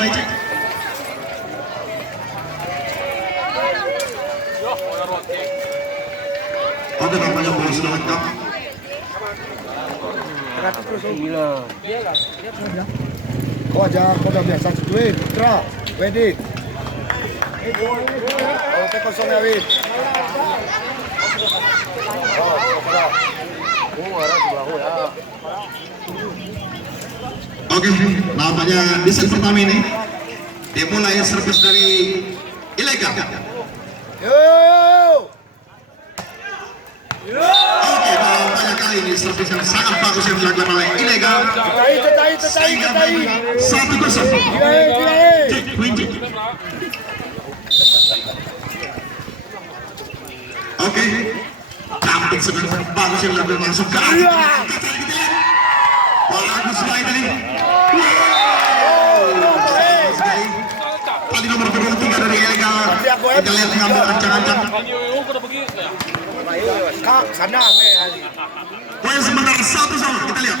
kembali cek. Oke, nampaknya bola sudah lengkap. Kau aja, kau udah biasa duit, Putra, Wedit. Oke, kosong ya, Wid. Oke, nampaknya di set pertama ini dimulai servis dari ilegal. Oke, nampaknya kali ini servis yang sangat bagus yang dilakukan oleh ilegal. Sehingga 1-0. Oke, camping sedang bagus yang dilakukan langsung ke atas. Bagus sekali tadi. Tadi nomor 23 dari ilegal. Kita lihat mengambil ancang-ancang. Kak, sana, Poin sementara 1-0, kita lihat.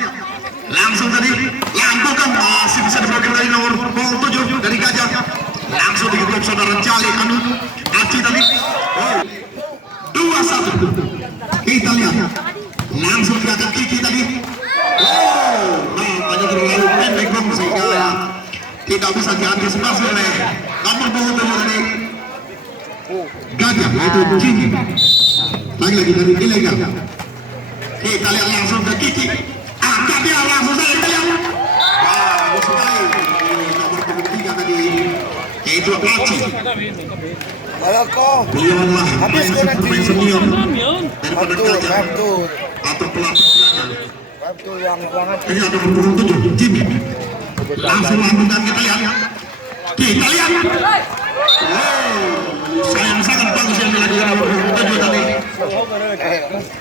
Langsung tadi, Lampungkan masih bisa diberikan dari nomor 7 dari Gajah. Langsung diketuk saudara Jali Anu. Aci tadi. 2-1. Kita lihat. Langsung dikatakan Kiki tadi. Nampaknya terlalu pendek bang sehingga tidak bisa diantisipasi oleh nomor 7 dari Gajah, yaitu Kiki. Lagi-lagi dari ilegal. Kita lihat langsung ke Kiki. Angkat dia langsung saja kita lihat. Bagus sekali. Nomor 3 tadi yaitu Aci. Kalau kau Beliau adalah pemain senior daripada Gajah atau pelapis Gajah. yang banget. Ini ada nomor 7 Jimmy. Langsung lambungkan kita lihat. Kita lihat. Sayang sangat bagus yang dilakukan nomor 7 tadi.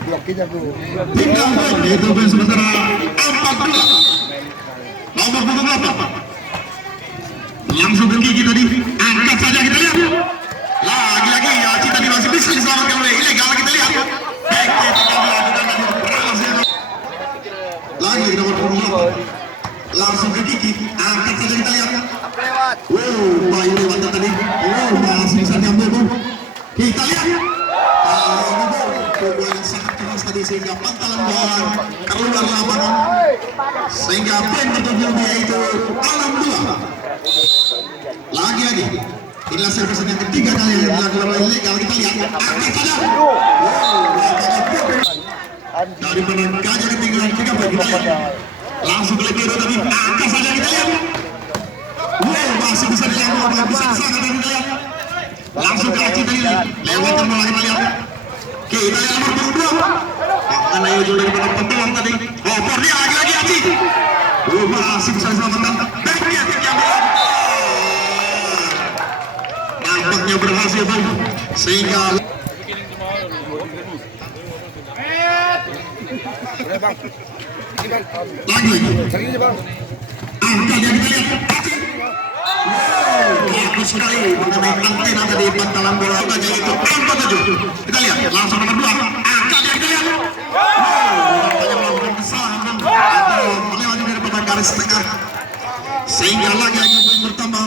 Bloknya tuh. Tinggal poin yaitu poin sementara 4-2. Nomor 28. Langsung ke Kiki tadi. Angkat saja kita lihat. Lagi-lagi Aci tadi masih bisa diselamatkan oleh ilegal kita lihat. Baik kita melakukan tadi berhasil. Lagi nomor 28. Langsung ke Kiki. Angkat saja kita lihat. Baik lewat tadi. Masih bisa diambil. Kita lihat. Pemain yang sangat keras tadi sehingga pantalan bola keluar lapangan sehingga poin tertuju yaitu 6-2. Lagi-lagi inilah servis yang ketiga kali yang dilakukan oleh ilegal. Kita lihat angkat saja. Dari mana Gajah ketinggalan 3 poin. Kita lihat langsung ke Lebiro tadi. Angkat saja kita lihat. Masih bisa dilakukan, bisa disangka kita lihat. Langsung ke Aci tadi lewatkan bola kita lihat. Kita lihat nomor 22. Karena itu daripada pentuan tadi. Dia lagi-lagi Aci. Masih bisa diselamatkan. Baiknya yang nampaknya berhasil bang. Sehingga lagi. Angkanya kita lihat. Bagus sekali mengenai antena tadi pantalan bola Gajah itu angka 7. Kita lihat langsung nomor 2. Angkanya kita lihat. Nampaknya melakukan kesalahan atau melewati daripada garis tengah sehingga lagi-lagi poin bertambah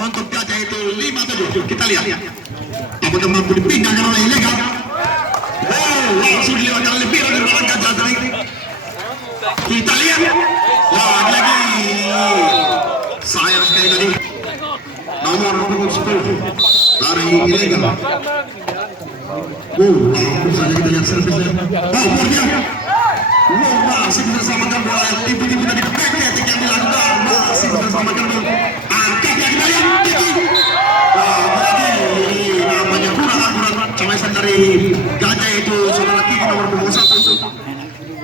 untuk Gajah itu 5-7. Kita lihat apakah mampu dipindahkan oleh ilegal. Langsung dilewatkan oleh Biro dari belakang Gajah tadi. Kita lihat lagi-lagi sayang sekali tadi nomor 10 dari ilegal. Saja kita lihat servisnya. Dia. Masih bisa samakan bola yang tipu-tipu tadi. Back-ketik yang dilakukan masih bisa samakan bola. Angkat yang kita lihat. Lagi namanya kurang akurat comesan dari Gajah itu saudara Kiki nomor 21.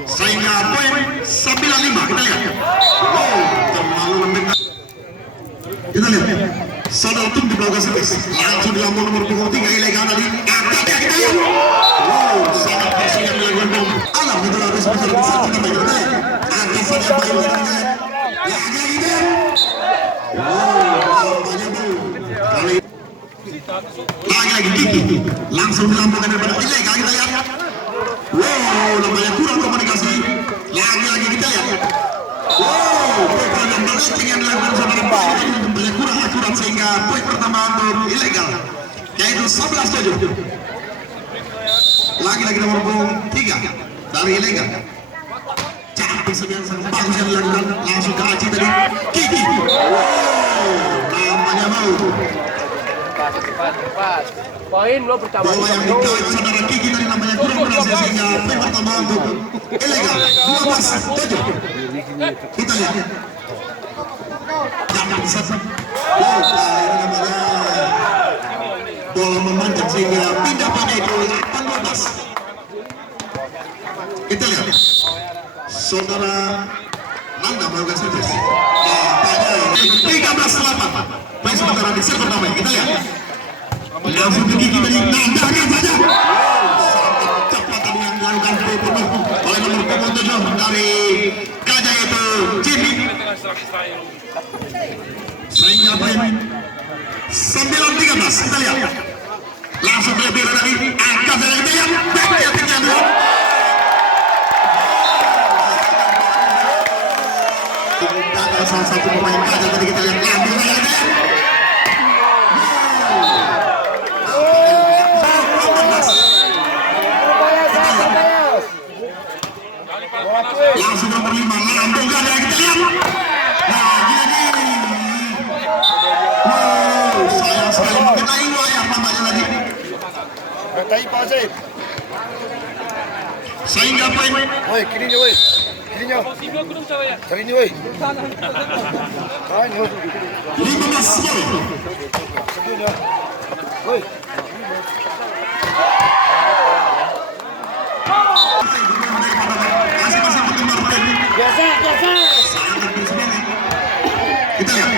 Sehingga poin 9-5 kita lihat. Terlalu mendekat. Kita lihat saudara tim di belakang servis langsung diambil nomor 23 ilegal tadi. Angkatnya kita lihat. Sangat bersih yang dilakukan bom. Alam itu harus besar besar kita lihat. Angkat saja baik lagi kita. Banyak bom. Lagi Kiki langsung dilambungkan daripada ilegal kita lihat. Nampaknya kurang komunikasi. Lagi kita lihat. Yang yang dilakukan saudara Pak nampaknya kurang sehingga poin pertama untuk ilegal yaitu 11-7. Lagi-lagi nomor punggung 3 dari ilegal. Cantik sebenarnya sangat bagus yang dilakukan, langsung ke Aci tadi. Kiki. Nampaknya mau. Poin lo pertama. Bola yang dikawin saudara Kiki tadi namanya kurang berhasil sehingga poin pertama untuk ilegal 12-7. Kita lihat. Jangan satu. Ini namanya bola memanjang sehingga pindah pada itu 18. Kita lihat. Saudara Nanda melakukan servis. Pada 13-8. Poin sementara di set pertama. Kita lihat. Langsung ke Kiki dari Nanda akan saja. Kecepatan yang dilakukan oleh nomor punggung 7 dari Kaja itu Jimmy. Sehingga poin 9-13. Kita lihat. Langsung lebih dari angka dari kita lihat. Back dia tinggal dulu. Salah satu pemain Kaja tadi kita lihat langsung saja kita lihat. Langsung nomor 5 lambung Kaja kita lihat. Lagi. Sayang sekali mengenai wayar nampaknya lagi. Katai pause. Sehingga poin. Woi, kirinya woi. Kirinya. Kirinya woi. Kain woi. 15-10. Kirinya. Woi. Masing-masing berkembang poin. Biasa. Kita lihat.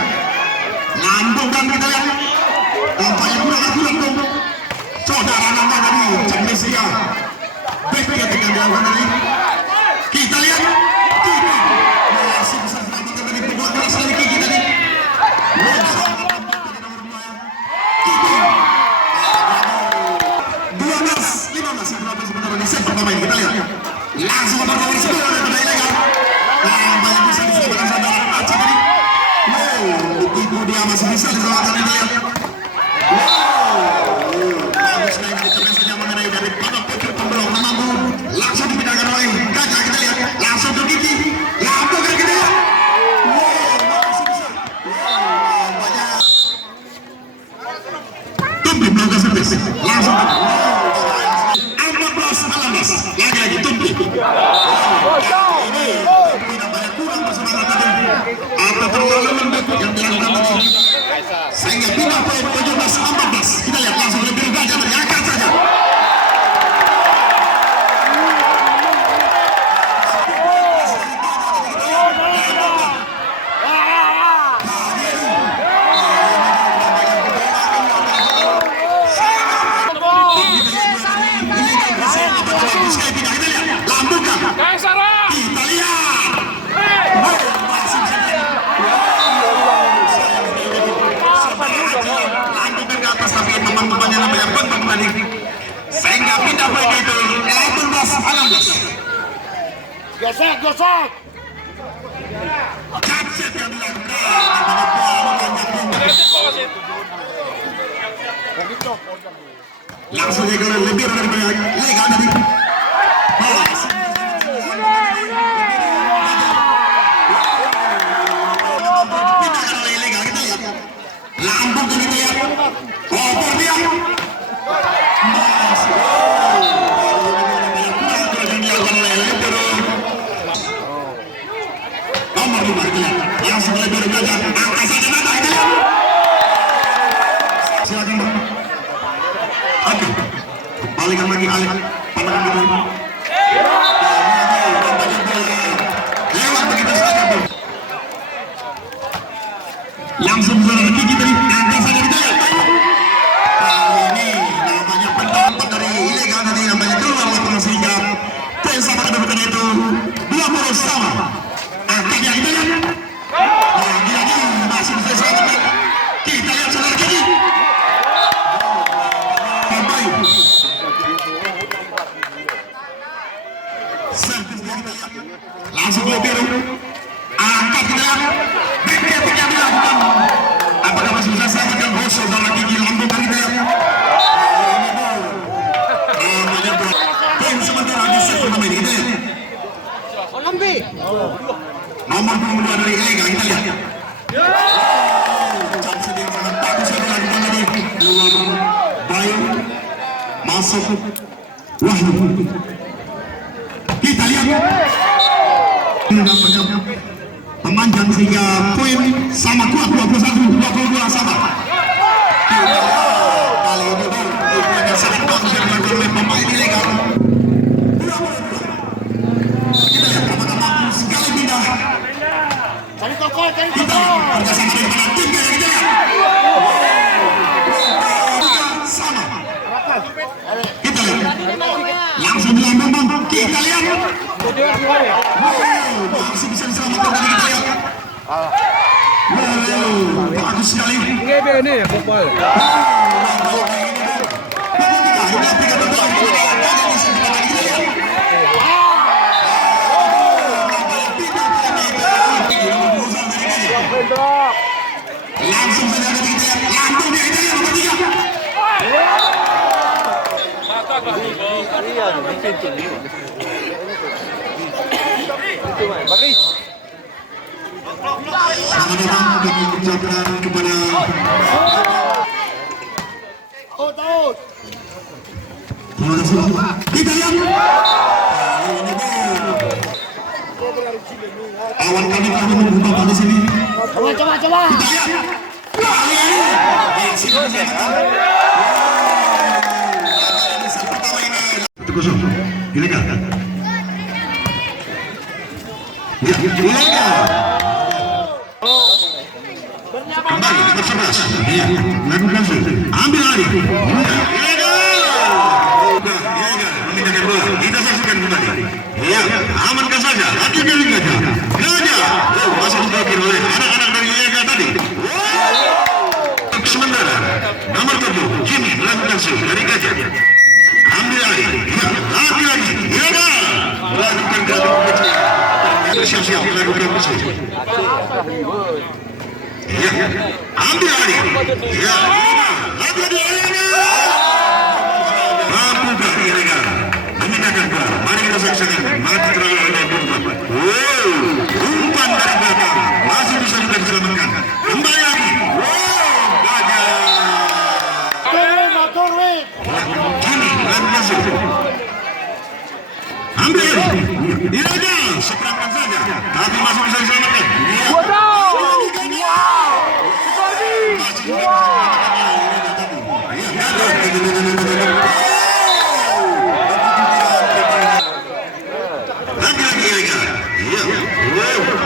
Lambung kan kita lihat. Nampaknya kurang akurat dong. Saudara Nanda tadi Cendisia. Back dia tinggal dilakukan tadi. Kita lihat. Kiki. Masih bisa selamatkan dari perbuatan keras dari Kiki tadi. Kiki. 12-15 sebentar di set pertama ini. Kita lihat. Langsung nomor 10 dari ilegal. Nampaknya bisa diselamatkan saudara Aci tadi. Ibu dia masih bisa diselamatkan ini lihat. Bagus sekali diterima saja mengenai dari babak pucuk pembelok mampu langsung dipindahkan oleh Kaja. Kita lihat langsung ke Kiki. Langsung ke kita lihat. Masih bisa. Nampaknya Tumpi melakukan servis. Langsung 14-16. Lagi-lagi Tumpi. Ini nampaknya kurang bersemangat tadi. Apa terlalu lembut yang dilakukan tadi. Sehingga pindah poin 17-14. Kita lihat langsung lebih Kaja terangkat saja. Lambungkan. Kita lihat. Masih bisa. Lambungkan ke atas tapi teman-temannya namanya bentuk tadi. Sehingga pindah poin itu 18-16. Gosok. Capset yang dilakukan. Langsung dia ke lebih dari legal tadi. Pindahkan oleh ilegal. Kita lihat. Lambung tadi kita lihat. Koper dia. Nomor 5 kita lihat. Langsung lebih dari Kaja. Angka saja Nanda kita lihat. Silakan Bang. Oke. Balikan lagi Alek. Pandangan kita. Lewat begitu saja Bang. Langsung saudara Kiki tadi. Angka saja kita lihat. Kali ini namanya pendapat dari ilegal tadi namanya keluar lapangan sehingga poin sama kedudukan itu 20 sama. Angkanya kita lihat. Lagi-lagi masih bisa selamatkan. Kita lihat saudara Kiki. Baik. Servis dia kita lihat. Langsung ke biru. Angkat kita lihat. Back dia dilakukan. Apakah masih bisa selamatkan? pemain kita ya. Nomor 22 dari Ega, kita lihat. Chance dia sangat bagus yang dilakukan tadi. Keluar Bayu, masuk Wahyu. Kita lihat. Memanjang sehingga poin sama kuat 21-22 sama. Kali ini yang sangat bagus yang dilakukan oleh pemain ilegal. Kita lihat pertama sekali pindah. Cari toko. Kita kerjasama dengan tim kita. Sama. Kita lihat. Langsung dilambung. Kita lihat. Masih bisa diselamatkan dari kita lihat. Bagus sekali. Ini ya, Popol. Langsung saja ke kita lihat. Langsung dia kita lihat nomor 3. Selamat datang kami ucapkan kepada kita lihat awan kami telah menunggu di sini. Coba. Kita lihat. Itu kosong. Ilegal. Ya, ilegal. Kembali nomor 11. Iya, lakukan sih. Ambil lagi. Ilegal. Memindahkan bola. Kita saksikan kembali. Iya, amankan saja. Hati-hati saja. Gajah. Masih diblokir oleh anak-anak dari Ilegal tadi. Sementara nomor 7 Jimmy melakukan shoot dari Gajah. Ambil lagi. Iya, lagi. Ilegal. Melakukan gerakan kecil. Siap-siap melakukan shoot. Ya, ambil lagi. Ya, lagi dia. Mampu ilegal. Memindahkan bola. Mari kita saksikan. Mati terlalu oleh umpan. Umpan dari belakang. Masih bisa kita diselamatkan. Kembali lagi. Gajah. Kini lakukan shoot. Ambil lagi. Ilegal. Seberangkan saja. Tapi masih bisa diselamatkan. Lagi-lagi ilegal.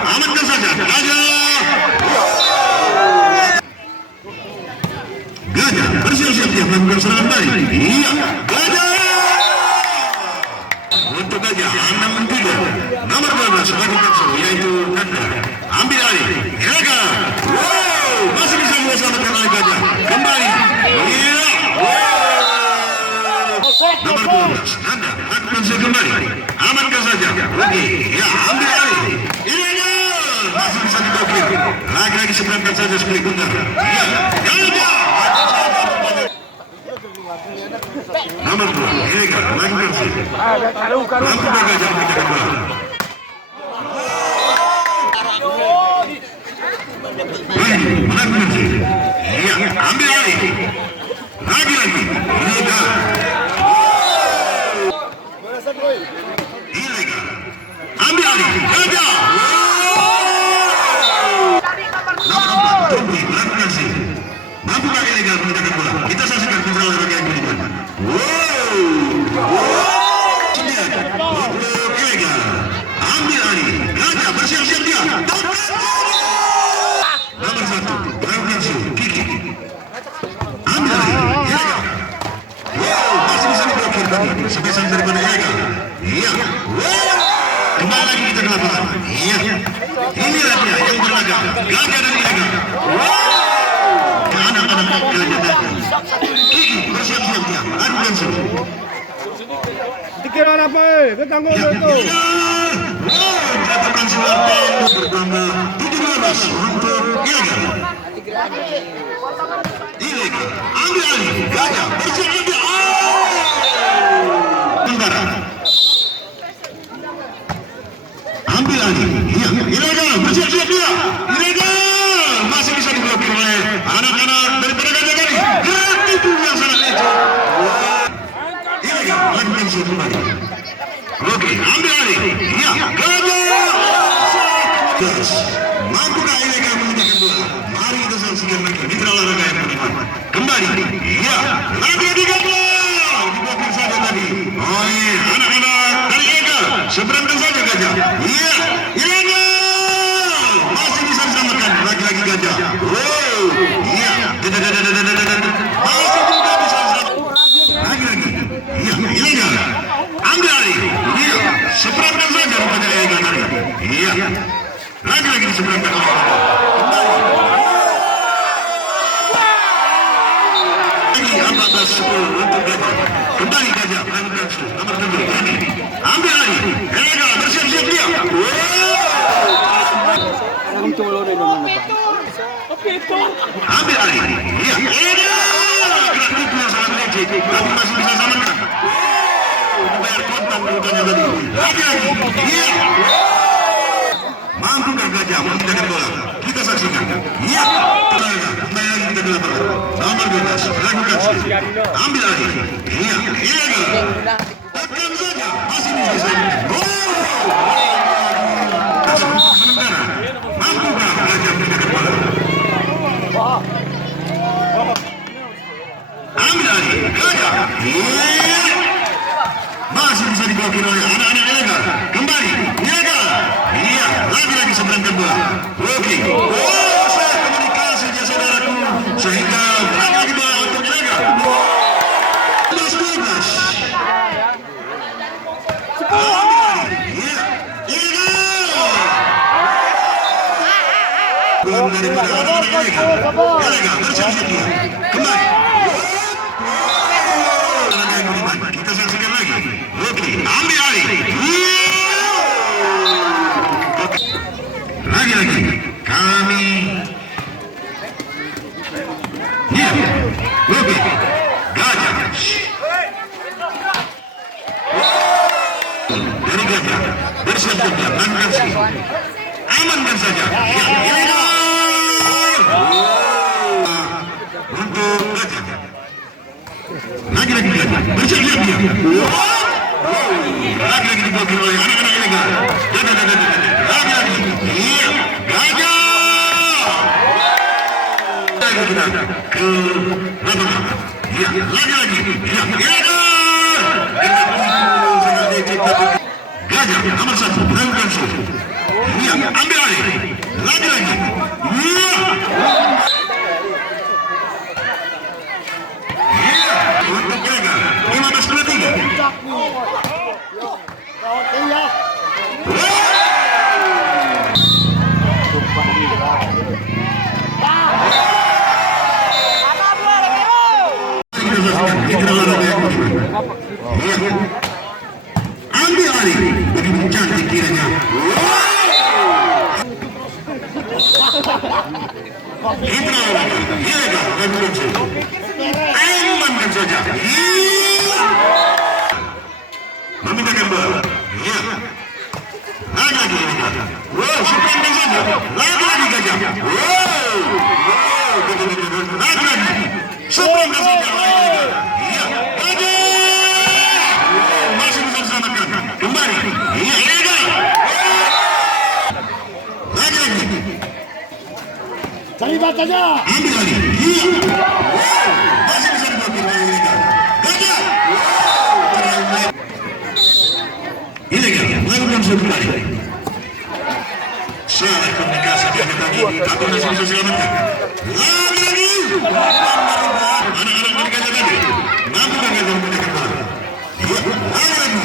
Amankan saja. Gajah bersiap-siap dia melakukan serangan balik. Iya, Gajah. Untuk Gajah 6-3. Nomor 12 lakukan show yaitu Nanda. Ambil alih. Ilegal. Masih bisa diselamatkan oleh Gajah. Kembali. Iya. Nomor 12 Nanda lakukan show kembali. Amankan saja. Oke. Ya, ambil alih. Ilegal. Masih bisa diblokir. Lagi-lagi seberangkan saja sebagai gundar. Iya. Gajah. Nomor 2 ilegal. Lakukan show. Mampu Gajah memindahkan bola. Iya, ambil alih. Lagi-lagi. Ilegal. Ilegal. Ambil alih. Gajah. Nomor 4. Tompi melakukan sih. Mampukah ilegal memindahkan bola? Kita saksikan putra olahraga yang kedua. Untuk ilegal. Ambil alih. Gajah bersiap-siap dia. Nomor 1, melakukan shoot, Kiki. Ambil alih, ilegal. Masih bisa diblokir tadi. Sebesar daripada ilegal. Iya. Kembali lagi kita ke lapangan. Iya. Inilah dia yang berlaga. Gajah dan ilegal. Anak-anak gajah tadi. Kiki bersiap-siap dia. Lakukan shoot. Dikira apa? Ketanggung itu. Katakan Suwarten bertambah 17 untuk ilegal. Ilegal. Ambil alih. Gajah bersiap dia. Tentara. Oke, ambil alih. Ya, gajah. Mampukah Ilegal memecahkan bola? Mari kita saksikan lagi mitra olahraga yang beriman. Kembali. Ya, lagi gajah. Diblokir saja tadi. Oh iya, anak-anak dari Ilegal. Seberangkan saja gajah. Iya, Ilegal. Masih bisa diselamatkan. Lagi-lagi gajah. Wow, iya. Masih juga bisa diselamatkan. Lagi-lagi. Iya, Ilegal. Ambil alih. Iya, seberangkan saja rupanya Ilegal tadi. Iya. Lagi-lagi diseberangkan oleh lagi 14-10 untuk gajah. Kembali gajah melakukan nomor 7. Ambil lagi. Ilegal bersiap-siap dia. Ambil alih. Iya. Ilegal. Gerak itu yang sangat leceh. Tapi masih bisa samakan. Bayar kontan rupanya tadi. Lagi-lagi. Iya. Mampukah gajah memindahkan bola? Kita saksikan. Iya. Kembali lagi kita gelar nomor 12. Lakukan sih. Ambil alih. Iya. Ilegal. Tekan saja. Masih bisa diselamatkan. Sementara. Mampukah gajah memindahkan bola? Ambil alih. Gajah. Iya. Masih bisa diblokir oleh anak-anak Ilegal. Kembali. Ilegal. Iya, lagi-lagi seberangkan bola. Oke. Oh, saya komunikasi dia saudaraku. Sehingga lagi bola untuk Ilegal. 12. Iya. Ilegal. Gol daripada anak-anak Ilegal. Ilegal bersiap-siap dia. Kembali. Kita saksikan lagi. Oke, ambil alih. Lagi-lagi kami ya, oke, gajah dari gajah bersiap-siap amankan sih, amankan saja. Ya, Ilegal untuk gajah. Lagi-lagi gajah bersiap-siap dia. Lagi-lagi diblokir oleh anak-anak Ilegal. Lagi-lagi. Iya, gajah. Lagi kita ke lapangan. Iya, lagi-lagi. Iya, Ilegal. Gajah nomor 1 melakukan shoot. Iya, ambil alih. Lagi-lagi. Iya. Iya, untuk Ilegal 15-3. Ambil alih. Begitu cantik kiranya. Ilegal amankan saja. Memindahkan bola. Iya. Lagi-lagi Ilegal. Wow, seberangkan saja. Lagi-lagi gajah. Wow. Lagi-lagi. Seberangkan saja. Iya. Gajah. Masih bisa diselamatkan. Kembali. Iya, Ilegal. Lagi-lagi. Terlibat saja. Ambil lagi. Iya. Masih bisa diblokir oleh Ilegal. Gajah. Ilegal melakukan shoot kembali. Salah komunikasi dia tadi, tapi masih bisa selamatkan. Lagi-lagi. Anak-anak dari gajah tadi. Mampu gajah memindahkan bola. Lagi-lagi.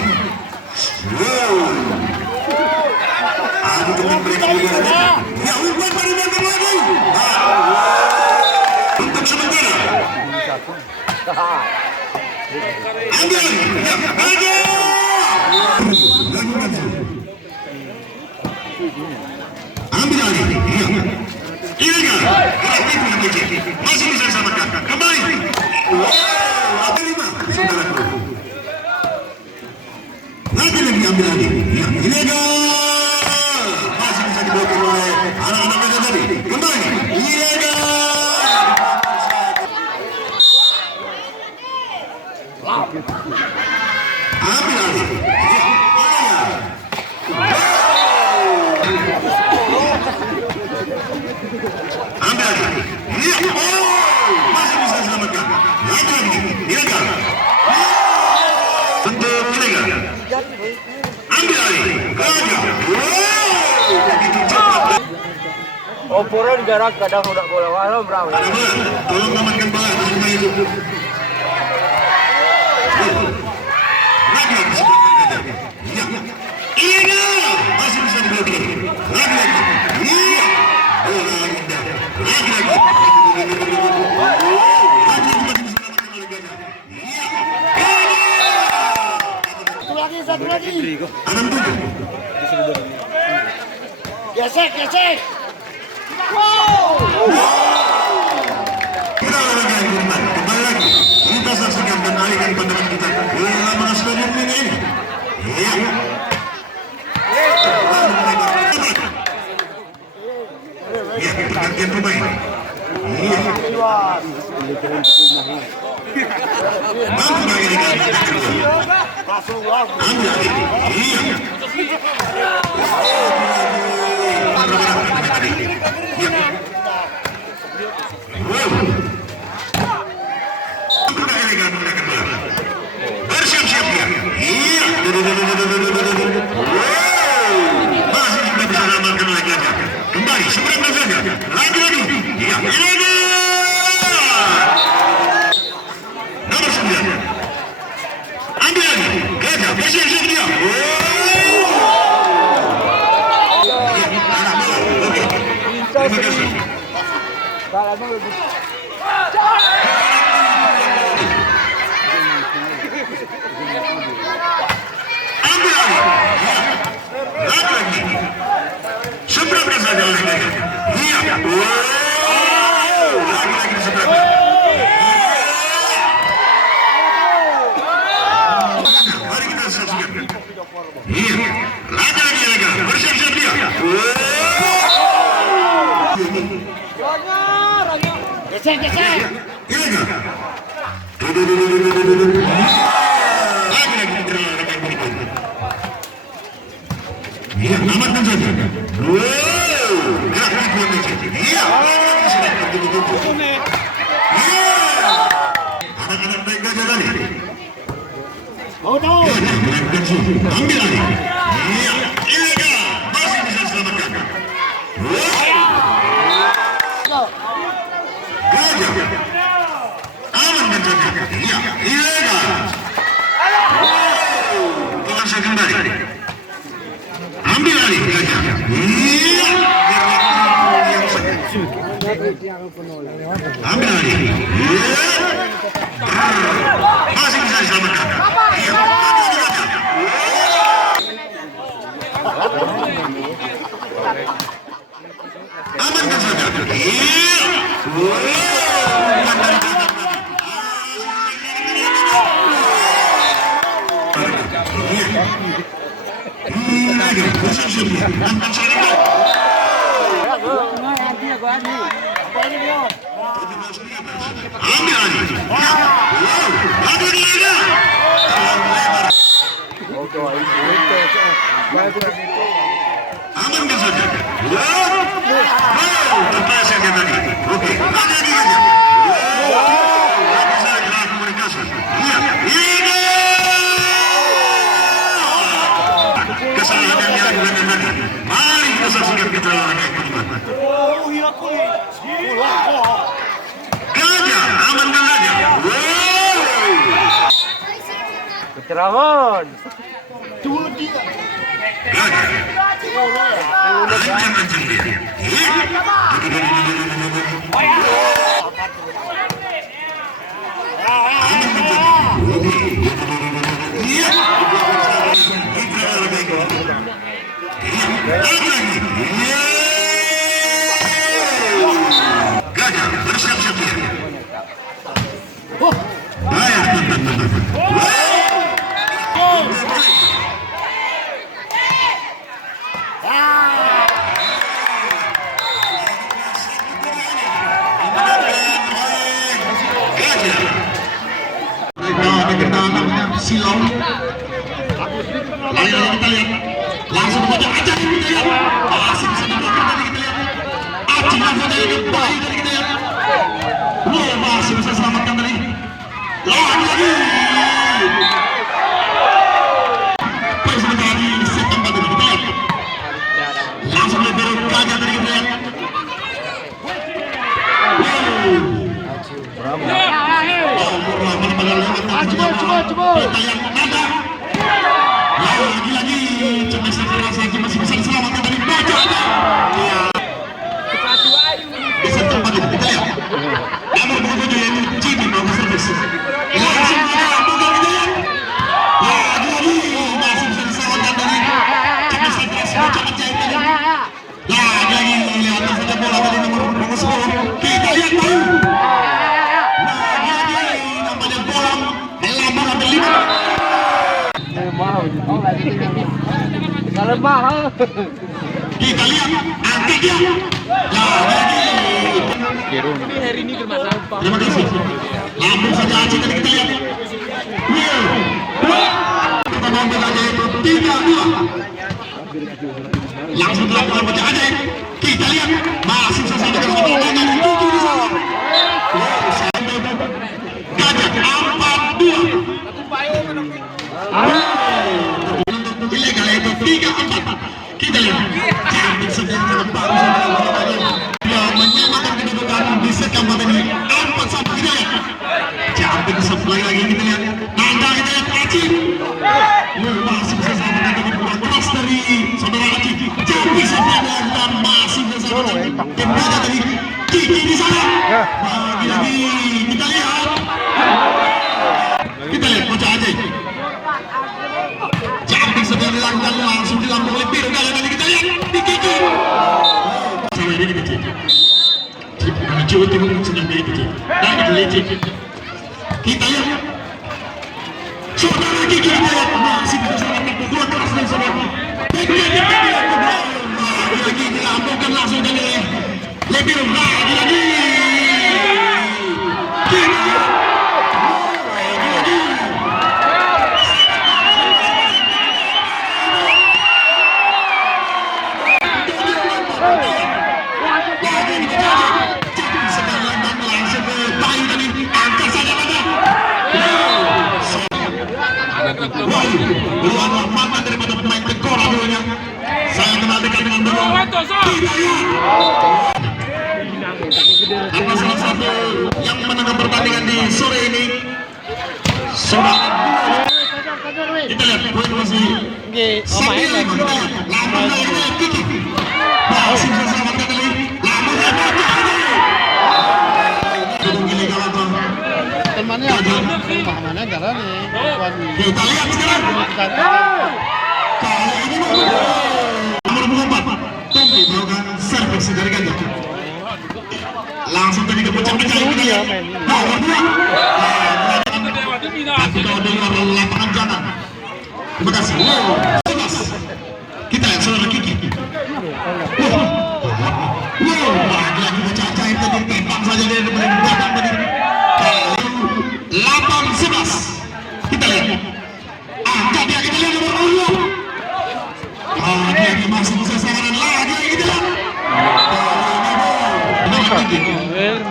Wow. Aku teman mereka juga. Ya, umpan dimakan lagi. Untuk sementara. Ambil. Ya, aja. Ambil alih. Iya. Ilegal. Gerak itu yang leceh. Masih bisa diselamatkan. Kembali. Wow. Ada 5. Saudaraku. Lagi-lagi ambil alih. Iya. Ilegal. Masih bisa diblokir oleh anak-anak gajah tadi. Kembali. Ilegal. Ambil alih. Ambil alih. Gajah. Wow. Begitu cepat. Oporan jarak kadang udah bola walau berapa. Ada bola. Tolong amankan bola. Tolong itu. Lagi. Iya. Iya. Masih bisa diblokir. Lagi. Iya. Bola indah. Lagi. Satu lagi. Adam tujuh. Gesek. Kita olahraga yang benar. Kembali lagi. Kita saksikan dan alihkan pandangan kita ke lapangan stadion ini. Iya. Iya, pergantian pemain. Iya. Mampu mengirimkan kita kedua. Ambil alih. Iya. Bersiap-siap dia. Iya. Masih tidak bisa mengamalkan lagi aja. Kembali seberang saja. Lagi. Iya. Ini. Nomor 9. Ambil lagi. Gajah. Bersiap-siap dia. Terima kasih. Ambil lagi. Lagi. Seberang saja oleh mereka. Iya. Lagi seberang. Mari kita saksikan. Iya. Lagi. Bersiap-siap dia. Gesek. Iya. Lagi berolahraga berikutnya. Iya, amankan saja. Wow, gerak kuat saja. Iya, anak-anak baik gajah tadi. Tahu. Ambil alih. Iya, ilegal. Masih bisa selamatkan. Gajah. Amankan saja. Iya, ilegal. Langsung kembali. Ambil alih gajah. Iya. Ambil alih. Iya. Masih bisa diselamatkan. Iya. Amankan saja. Iya. Ambil alih. Amankan saja. Terpleset dia tadi. Oke, lagi aja. Bisa gelar komunikasi. Iya. Kesalahan yang dilakukan tadi. Mari kita saksikan kecelakaan yang kedua. Gajah, amankan saja. Keterangan. Gajah. Ancam-ancam dia. Iya. Gajah, bersiap-siap dia. Bayar. Silong. Ayo kita lihat. Langsung kepada Aceh kita lihat. Masih bisa diblokir tadi kita lihat. Aceh langsung dari kembali tadi kita lihat. Wow, masih bisa selamatkan tadi. Lagi. Lemah lah. Kita lihat angkat dia. Lagi. Hari ini bermasalah. Terima kasih. Langsung saja Aceh tadi kita lihat. Kita mau bertanya itu 3-2. Langsung dilakukan baca Aceh. Kita lihat masih sesama dengan kemenangan tujuh di sana. Gajah 4-2. Ilegal itu 3-4. Kita lihat cantik sebenarnya bagus yang menyamakan kedudukan di sekam ini 4-1. Kita lihat cantik sebelah lagi kita lihat tanda kita lihat Aci masih bisa sama dengan bola keras dari saudara Aci cantik sebelah dan masih bisa sama dengan tembaga dari Kiki di sana lagi kita lihat bocah Aceh cantik sebelah dan langsung dilambung oleh biru kali tadi kita lihat di Kiki sama ini kecil Jawa Timur sedang dari kecil dan kita leceh kita lihat saudara Kiki kita lihat masih bisa sama bola keras dan saudara lagi dilambungkan langsung dari lebih lagi Luar mantan daripada pemain Tekora dulunya. Saya kenal dekat dengan beliau. Karena salah satu yang menangkan pertandingan di sore ini sudah kita lihat poin masih 9-5. Kita lihat lambung dari Kiki masih bisa selamatkan kali lambung dari ilegal atau Temannya mana jalan nih? kita lihat sekarang kali ini nomor 4 Tompi melakukan servis dari ganda langsung tadi ke pecah-pecah nomor 2 tapi kalau di luar lapangan jangan. Terima kasih. Kita lihat saudara Kiki lagi bocah ajaib tadi tembak saja dari belakang tadi 8-11. Kita lihat angkat dia, kita lihat nomor 2 dia masih bisa serangan lagi kita lihat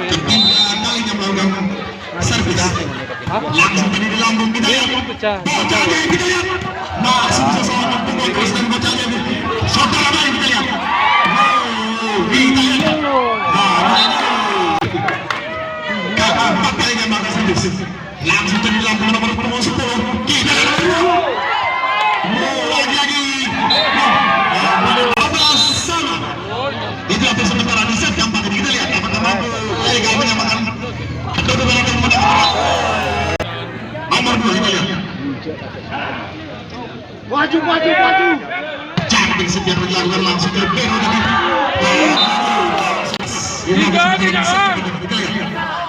ketiga kalinya melakukan servis langsung tadi di lambung kita lihat bocah aja kita lihat masih bisa serangan pukul terus dan bocah aja saudara lain kita lihat kita lihat keempat kalinya melakukan servis langsung tadi lambung nomor 10 kita lihat lagi-lagi 12 sama itu hampir sementara di set keempat ini kita lihat apakah mampu legal menyamakan kedudukan atau menang nomor 2 kita lihat Maju. cantik setiap dilakukan langsung ke Beno tadi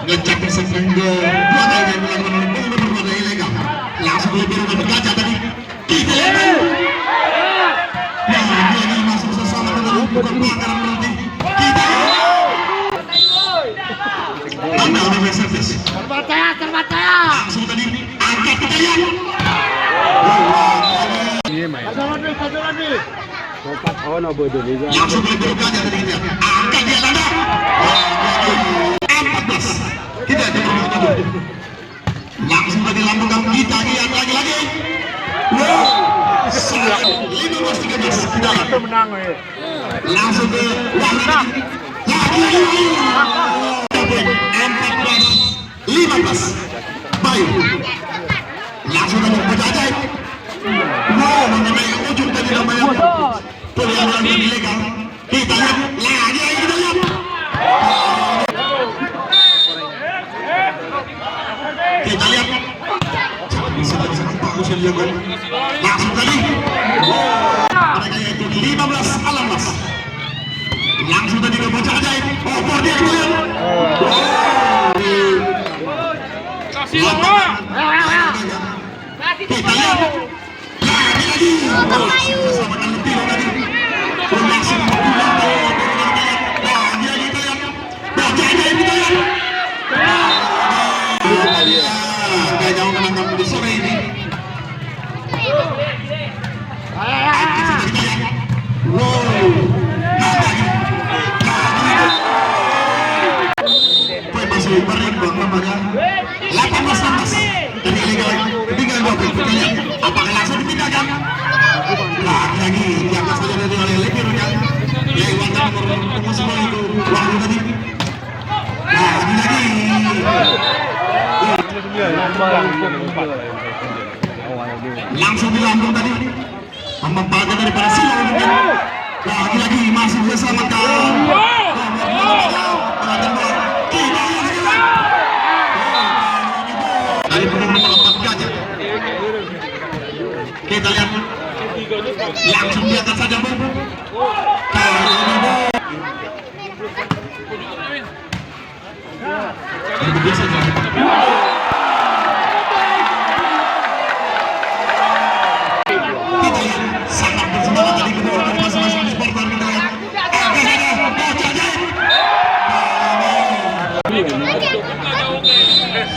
ngecapin sepenggo 2 kali yang dilakukan oleh Beno berbuat ilegal langsung ke Beno dan berkaca tadi kita lihat dia masuk sesama dengan bukan pelanggaran berarti kita anda udah servis Terbaca. langsung tadi angkat kita lihat Satu lagi. langsung boleh berkaca tadi kita angkat dia tanda 14 kita ada nomor 7 langsung tadi lambungkan kita lihat lagi 15-13 kita Menang langsung ke Wahana lagi 14-15 Bayu langsung tadi bocah ajaib mengenai ujung tadi namanya perlawanan yang ilegal kita lihat lagi kita lihat kita lihat bisa bagus yang dilakukan langsung tadi mereka yaitu 15-16 langsung tadi ke bocah ajaib over dia kita lihat kita lihat lagi Selamatkan lebih tadi. Langsung pulang ke dia kita lihat. Baca aja ini kita lihat. Gak jauh menangkap di sore ini. Masih beri buat namanya 18-16 dari Liga tinggal 2 kita lihat apakah langsung dipindahkan lagi diangkat saja dari oleh Lepirunya lewat nomor punggung semua itu Wahyu tadi lagi langsung dilambung tadi membaca daripada Silo lagi masih diselamatkan dari pemain melompat gajah. Kita lihat langsung di atas saja Bu. Biasa saja. Kita lihat sangat bersemangat dari kedua dari masing-masing supporter kita lihat.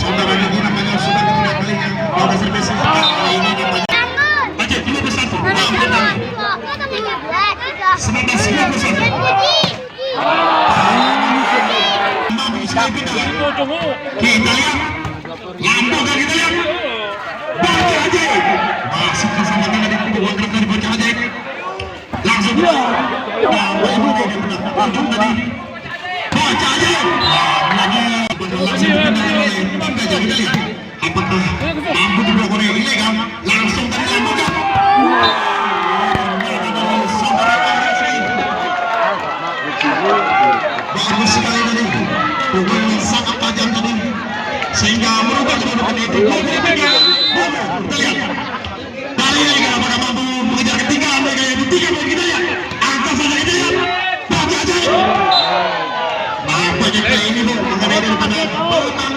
Saudara ini namanya sudah ketiga kalinya pada servis ini namanya aja 21 kita lihat lambung kan kita lihat baca aja masih kesempatan dari kedua klub dari baca aja langsung ujung tadi baca aja lagi apakah mampu diblokir ilegal langsung tadi lambungkan bagus sekali tadi pukulan sangat tajam tadi sehingga merubah kedudukan itu kita lihat kali ini apakah mampu mengejar ketiga mereka yang ketiga kita lihat angka saja kita lihat baca aja banyak kali ini Bu mengenai daripada peluang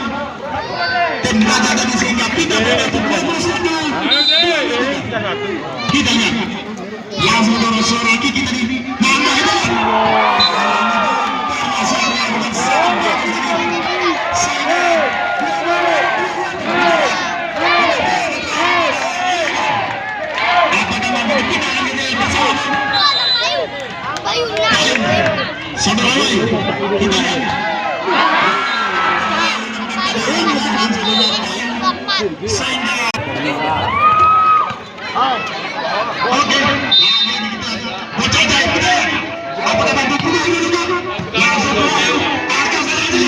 dan raja tadi sehingga kita berada di 21 kita lihat langsung dorong suara Kiki tadi mana itu saudara lain kita lihat oke baca aja kita apakah mampu pulang dulu langsung akan saja